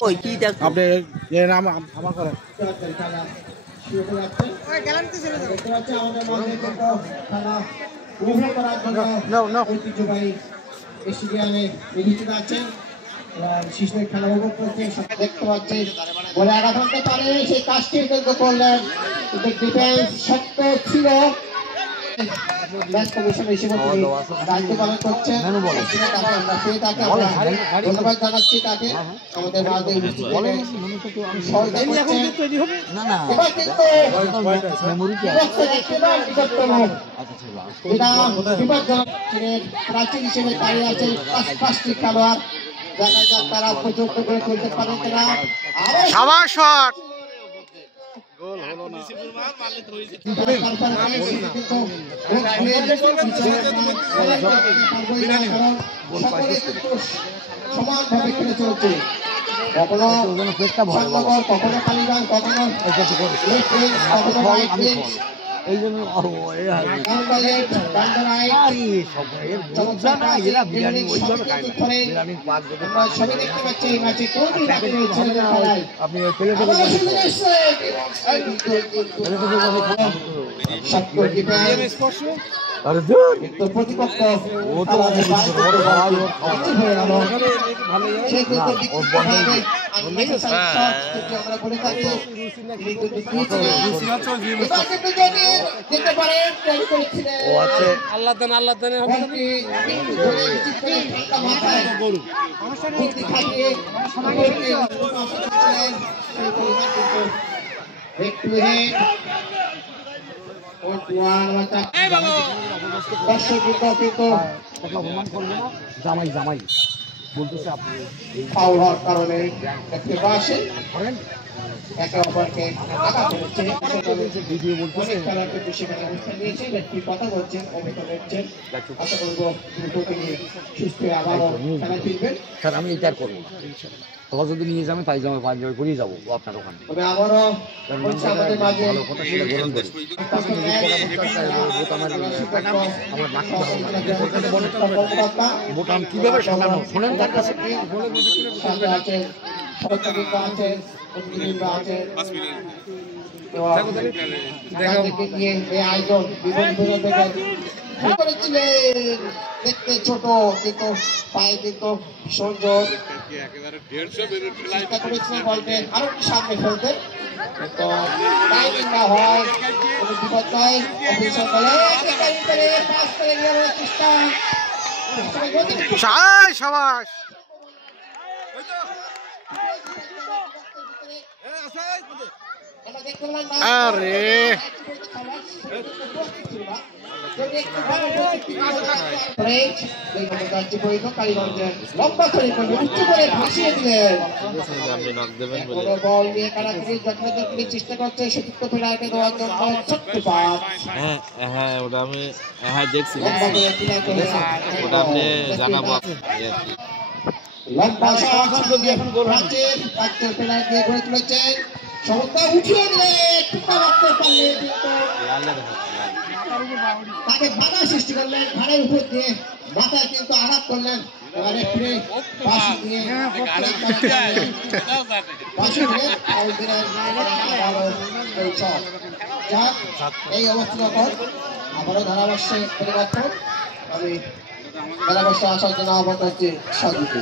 ওই কি দেখ আপনি এর নাম আমার করেন শিশুদের খেলা উপভোগ করছে দেখতে পাচ্ছে বলে আঘাত করতে পারে সেই কাজটি করলেন ডিফেন্স শক্ত ছিল দায়িত্ব পালন করছেন ধন্যবাদ জানাচ্ছি তাকে আমাদের মাঝে প্রাচীন হিসেবে দাঁড়িয়ে আছে পাঁচটি খেলোয়াড় দেখা যাক তারা উপযুক্ত করে তুলতে পারে কিনা গোল হলো না সমানভাবে খেলে চলছে কখনো কখনো কালীগঞ্জ কখনো এই জন্য সবাই দেখতে পাচ্ছি এই ম্যাচে আপনি প্রতিপক্ষ আল্লাহ জামাই জামাই বলতেছে আপনি ফাউল হওয়ার কারণে দেখতে পাচ্ছেন একে অপরকে আঘাত করছে ভিডিও বলতেছে সেখানে অবস্থান নিয়েছে ব্যক্তি কথা বলছেন অভিযোগ করছেন আশা করবো দ্রুত তিনি সুস্থ আবারও খেলা ফিরবেন স্যার আমি এটা করবো তোরা যদি নিয়ে যাবেন তাই যাবো পাঞ্জাবি করেই যাবো আপনার ওখানে তবে আবারও আমাদের মাঝে ভালো কথা সেটা গ্রহণ করি বোটাম কিভাবে সাজানো শোনেন তার কাছে দেখতে ছোট কিন্তু পায়ে কিন্তু সুন্দর চেষ্টা করেছিলেন বলতে আরো একটু সামনে ফেলতে তো টাইমিং না হয় কোনো বিপদ নয় অফিসার বলে চেষ্টা সাবাস আরে লম্বা করে উঁচু করে ভাসিয়ে দিলেন বল নিয়ে কারাকারি যত্নে চেষ্টা করছে সেক্ষেত্রে ফেরাকে দেওয়ার জন্য ছোট্ট পাস হ্যাঁ ওটা আমি দেখছি ওটা আপনি জানাবো লম্বা এখন গোল হচ্ছে ফেরাকে দিয়ে গড়ে তুলেছেন সমস্যা উঠিয়ে দিলে টুকা রাখতে পারলে তাকে বাধা সৃষ্টি করলেন ঘাড়ের উপর দিয়ে মাথায় কিন্তু আঘাত করলেন এবারে ফিরে পাশে দিয়ে এই অবস্থা আবারও ধারাভাষ্যে পরিবর্তন আমি ধারাভাষ্যে আসার জন্য আহ্বান করছি সাধুকে